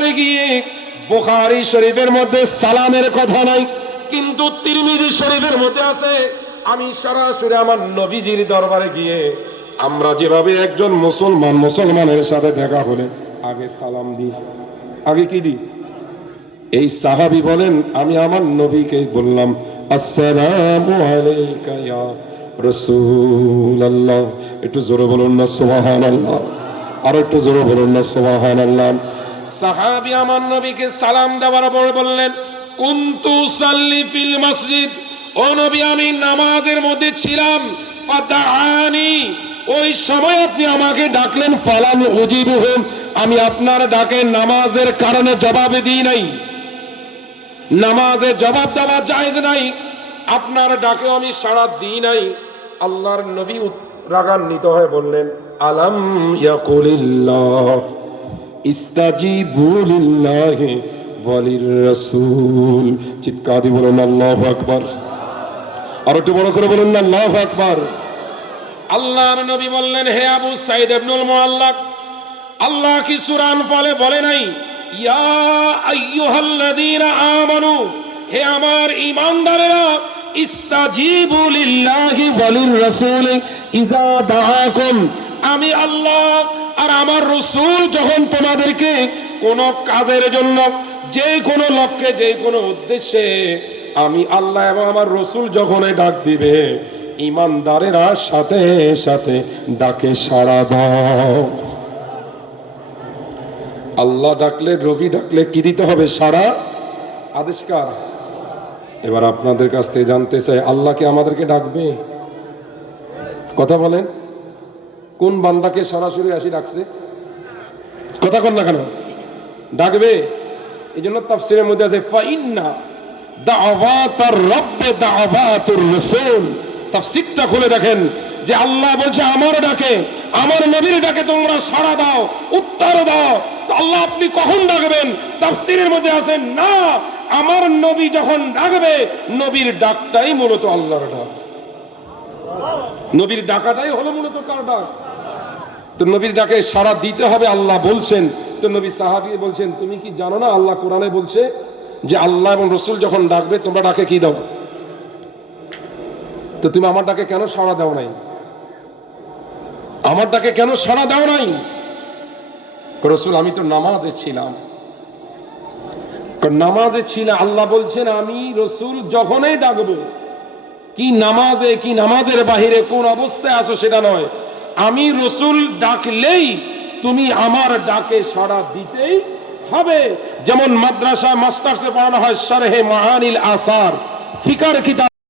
দরবারে গিয়ে বুখারী শরীফের মধ্যে সালামের কথা নাই, কিন্তু তিরমিজি শরীফের মধ্যে আছে আমি সরাসরি আমার নবীজির দরবারে গিয়ে আমরা যেভাবে একজন মুসলমানের সাথে দেখা হলে আগে সালাম দিই, আগে কি দিই? এই সাহাবী বলেন আমি আমার নবীকে বললাম আসসালামু আলাইকা ইয়া রাসূলুল্লাহ। একটু জোরে বলুন না সুবহানাল্লাহ, আর একটু জোরে বলুন না সুবহানাল্লাহ। সাহাবী আমার নবীকে সালাম দেওয়ার পরে বললেন কুনতু সাল্লি ফিল মসজিদ, ও নবী আমি নামাজের মধ্যে ছিলাম, ফাদাআনি, ওই সময় আপনি আমাকে ডাকলেন, ফালাম উজিবুহু, আমি আপনার ডাকে নামাজের কারণে জবাব দিই নাই, নামাজে জবাব দেওয়া জায়েজ নাই, আপনার ডাকে আমি সাড়া দিই নাই। আল্লাহর নবী রাগান্বিত হয়ে বললেন আলাম ইয়াকুলিল্লাহ ইস্তাজিবু লিল্লাহি ওয়ালির রাসূল। চিৎকার দিয়ে বলুন আল্লাহু আকবার, আর একটু বড় করে বলুন আল্লাহু আকবার। আল্লাহর নবী বললেন হে আবু সাঈদ ইবনুল মুআল্লাক, আল্লাহ কি সূরা আনফালে বলে নাই ইয়া আইয়ুহাল্লাযীনা আমানু, হে আমার ঈমানদারেরা, ইস্তাজিবু লিল্লাহি ওয়ালির রাসূল ইযা দাআকুম, আমি আল্লাহ আর আমার রাসূল যখন তোমাদেরকে কোন কাজের জন্য, যে কোনো লক্ষ্যে, যে কোনো উদ্দেশ্যে আমি আল্লাহ এবং আমার রাসূল যখন ডাক দিবে, ঈমানদারেরা সাথে সাথে ডাকে সাড়া দাও। আল্লাহ ডাকলে, রবি ডাকলে কি দিতে হবে? সাড়া। আদেশকার। এবার আপনাদের কাছ থেকে জানতে চাই আল্লাহ কি আমাদেরকে ডাকবে? কথা বলেন, কোন বান্দাকে সরাসরি আসি ডাকছে? কথা কন না কেন? ডাকবে। এই জন্য তাফসীরের মধ্যে আছে ফাইন্না দাওয়াতার রব্বে দাওয়াতুর রাসূল। তাফসীরটা খুলে দেখেন যে আল্লাহ বলছে আমার ডাকে, আমার নবীর ডাকে তোমরা সাড়া দাও, উত্তর দাও। তো আল্লাহ আপনি কখন ডাকবেন? তাফসীরের মধ্যে আছে না, আমার নবী যখন ডাকবে, নবীর ডাকটাই মূলত আল্লাহর ডাক, নবীর ডাকাটাই হলো মূলত কার ডাক? তো নবীর ডাকে সাড়া দিতে হবে, আল্লাহ বলছেন। তো নবী সাহাবী বলছেন তুমি কি জানো না আল্লাহ কোরআনে বলছে যে আল্লাহ এবং রাসূল যখন ডাকবে তোমরা ডাকে কি দাও? তো তুমি আমার ডাকে কেন সাড়া দাও নাই? আমার ডাকে কেন সাড়া দাও নাই? রাসূল আমি তো নামাজে ছিলাম। নামাজে ছিল, আল্লাহ বলছেন আমি রাসূল যখনই ডাকবো, কি নামাজে কি নামাজের বাহিরে কোন অবস্থায় আছো সেটা নয়, আমি রাসূল ডাকলেই তুমি আমার ডাকে সাড়া দিতেই হবে। যেমন মাদ্রাসা মাস্টার্সে পড়ানো হয় শরহে মাআনিল আসার, ফিকার কিতাব।